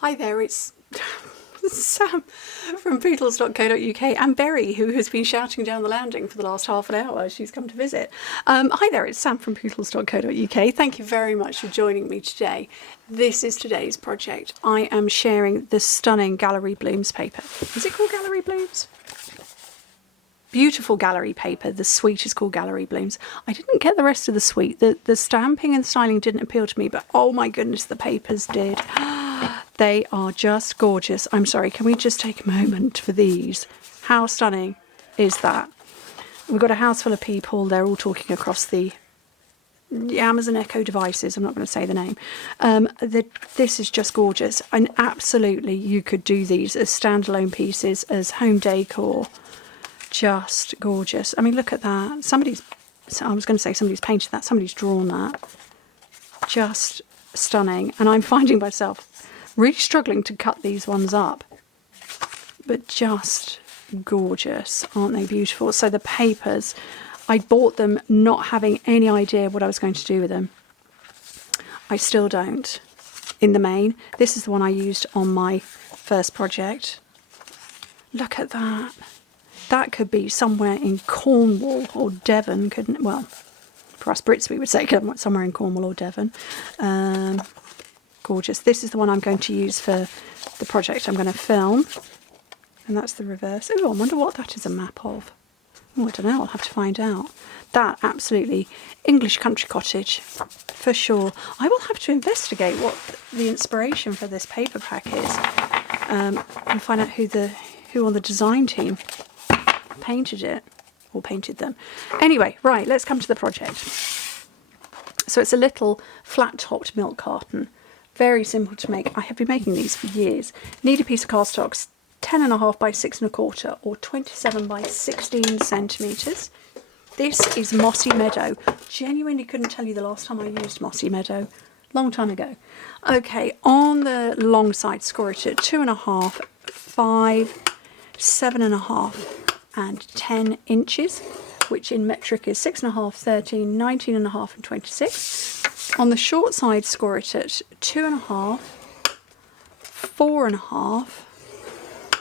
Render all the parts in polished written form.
Hi there, it's Sam from Pootles.co.uk and Berry, who has been shouting down the landing for the last half an hour. She's come to visit. Hi there, it's Sam from Pootles.co.uk. Thank you very much for joining me today. This is today's project. I am sharing the stunning Gallery Blooms paper. Is it called Gallery Blooms? Beautiful gallery paper. The suite is called Gallery Blooms. I didn't get the rest of the suite. The stamping and styling didn't appeal to me, but oh my goodness, the papers did. They are just gorgeous. I'm sorry, can we just take a moment for these? How stunning is that? We've got a house full of people. They're all talking across the Amazon Echo devices. I'm not going to say the name. This is just gorgeous. And absolutely, you could do these as standalone pieces, as home decor. Just gorgeous. I mean, look at that. I was going to say somebody's painted that. Somebody's drawn that. Just stunning. And I'm finding myself really struggling to cut these ones up, but just gorgeous. Aren't they beautiful? So the papers, I bought them not having any idea what I was going to do with them. I still don't in the main. This is the one I used on my first project. Look at that. That could be somewhere in Cornwall or Devon, couldn't it? Well, for us Brits we would say somewhere in Cornwall or Devon. Gorgeous. This is the one I'm going to use for the project I'm going to film. And that's the reverse. Oh, I wonder what that is a map of. Oh, I don't know. I'll have to find out. That, absolutely. English country cottage, for sure. I will have to investigate what the inspiration for this paper pack is. And find out who on the design team painted it. Or painted them. Anyway, right, let's come to the project. So it's a little flat-topped milk carton. Very simple to make. I have been making these for years. Need a piece of cardstock 10.5 by 6 1/4 or 27 by 16 centimetres. This is Mossy Meadow. Genuinely couldn't tell you the last time I used Mossy Meadow. Long time ago. Okay, on the long side, score it at 2.5, 5, 7.5 and 10 inches, which in metric is 6.5, 13, 19.5 and 26. On the short side, score it at 2.5, 4.5,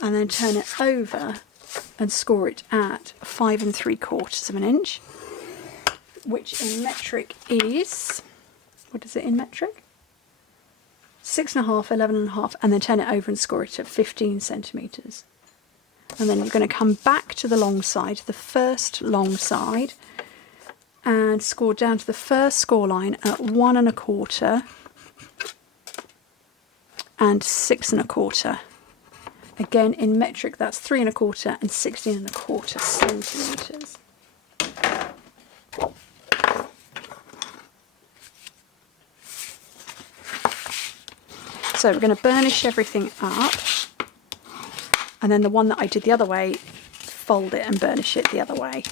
and then turn it over and score it at 5 3/4 of an inch, which in metric is, what is it in metric? 6.5, 11.5, and then turn it over and score it at 15 centimetres. And then you're going to come back to the long side, the first long side, and score down to the first score line at 1 1/4 and 6 1/4. Again, in metric, that's 3 1/4 and 16 1/4 centimetres. So we're going to burnish everything up, and then the one that I did the other way, fold it and burnish it the other way.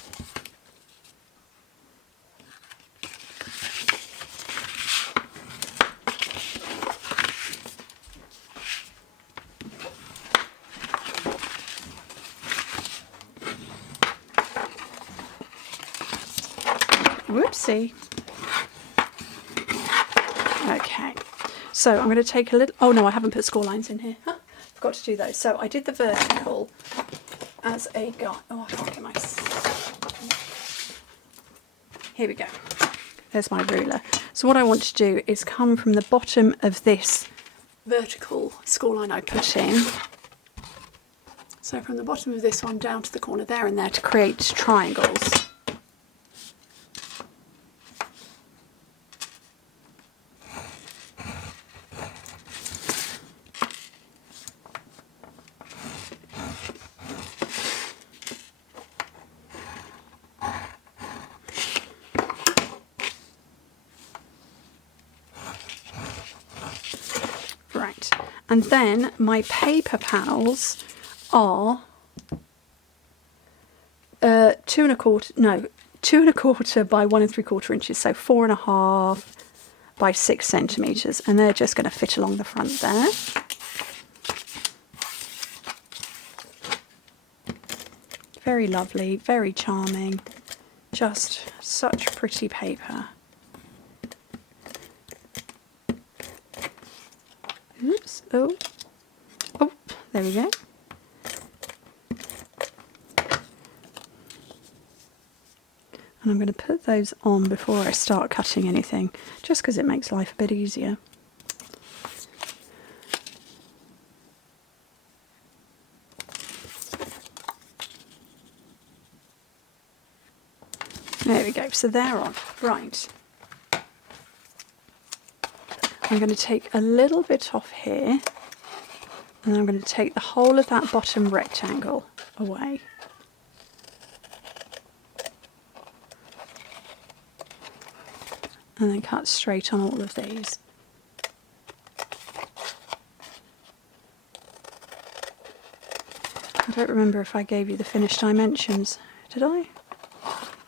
Whoopsie. Okay, so I'm going to take a little, oh no, I haven't put score lines in here. Forgot to do those. So I did the vertical as a guide. Oh, I can't get my, here we go. There's my ruler. So what I want to do is come from the bottom of this vertical score line I put in. So from the bottom of this one down to the corner there and there to create triangles. Right, and then my paper pals are 2 1/4 by 1 3/4 inches, so 4.5 by 6 centimetres, and they're just going to fit along the front there. Very lovely, very charming, just such pretty paper. Oops, oh, There we go. And I'm going to put those on before I start cutting anything, just because it makes life a bit easier. There we go, so they're on. Right. I'm going to take a little bit off here, and I'm going to take the whole of that bottom rectangle away. And then cut straight on all of these. I don't remember if I gave you the finished dimensions. Did I?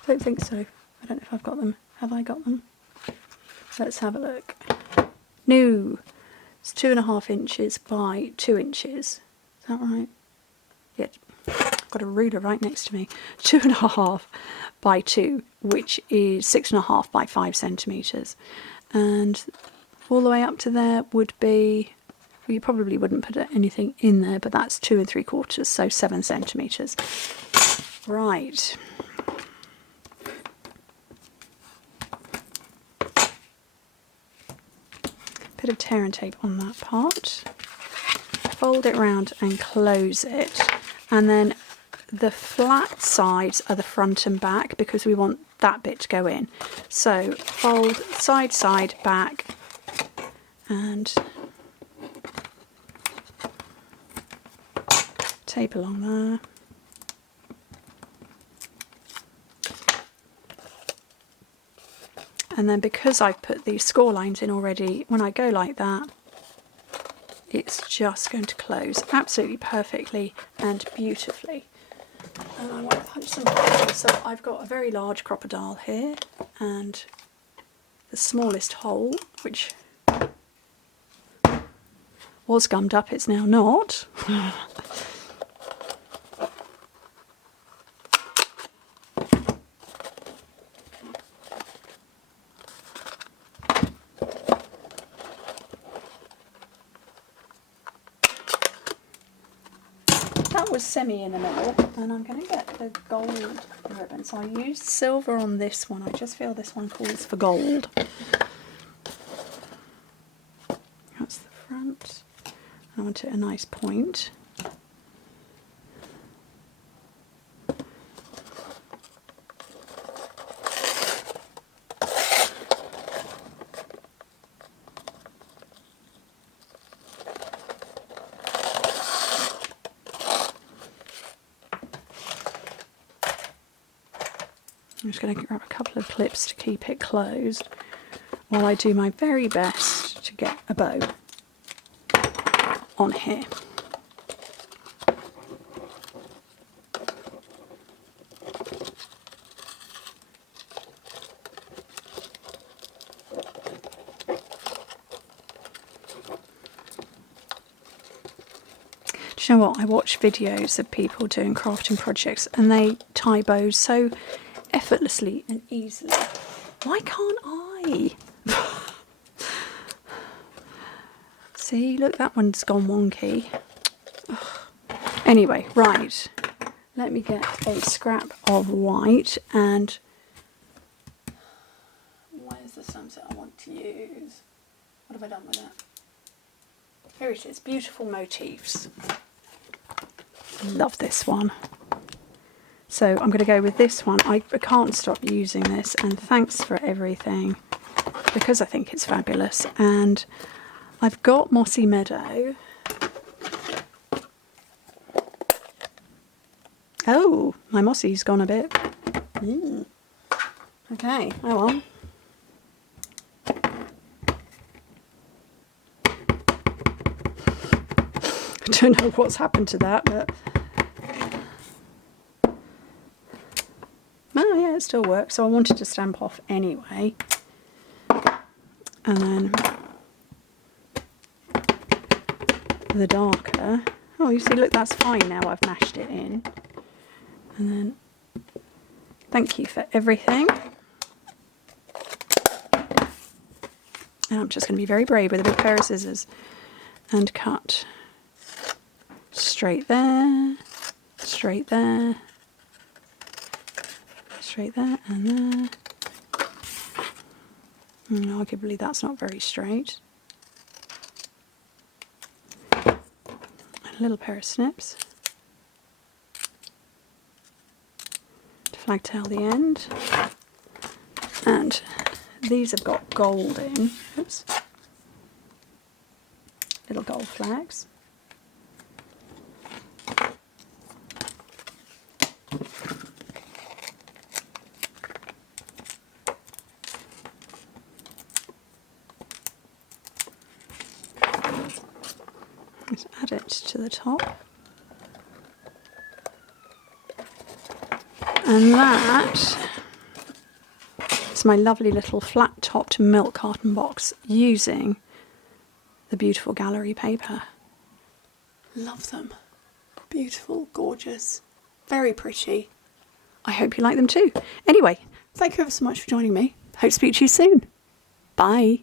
Don't think so. I don't know if I've got them. Have I got them? Let's have a look. No, it's 2.5 inches by 2 inches. Is that right? Yeah, I've got a ruler right next to me. 2.5 by 2, which is 6.5 by 5 centimetres. And all the way up to there would be, well, you probably wouldn't put anything in there, but that's 2 3/4, so 7 centimetres. Right. Bit of tear and tape on that part. Fold it round and close it. And then the flat sides are the front and back because we want that bit to go in. So fold side, side, back, and tape along there. And then because I've put these score lines in already, when I go like that, it's just going to close absolutely perfectly and beautifully. And I want to punch some holes. So I've got a very large crocodile here, and the smallest hole, which was gummed up, it's now not. Was semi in the middle, and I'm going to get the gold ribbon. So I used silver on this one. I just feel this one calls for gold. That's the front. I want it a nice point. I'm just going to grab a couple of clips to keep it closed while I do my very best to get a bow on here. Do you know what? I watch videos of people doing crafting projects and they tie bows so effortlessly and easily. Why can't I? See, look, that one's gone wonky. Ugh. Anyway, right. Let me get a scrap of white, and where's the sunset I want to use? What have I done with that? Here it is, beautiful motifs. Love this one. So I'm going to go with this one. I can't stop using this, and thanks for everything because I think it's fabulous. And I've got Mossy Meadow. Oh, my mossy's gone a bit. Okay, oh well. I don't know what's happened to that, but oh yeah, it still works. So I wanted to stamp off anyway. And then the darker. Oh, you see, look, that's fine now. I've mashed it in. And then thank you for everything. And I'm just going to be very brave with a big pair of scissors and cut straight there, straight there, straight there and there. Arguably that's not very straight. And a little pair of snips to flagtail the end. And these have got gold in. Oops. Little gold flags. Let's add it to the top. And that is my lovely little flat-topped milk carton box using the beautiful gallery paper. Love them. Beautiful, gorgeous, very pretty. I hope you like them too. Anyway, thank you ever so much for joining me. Hope to speak to you soon. Bye.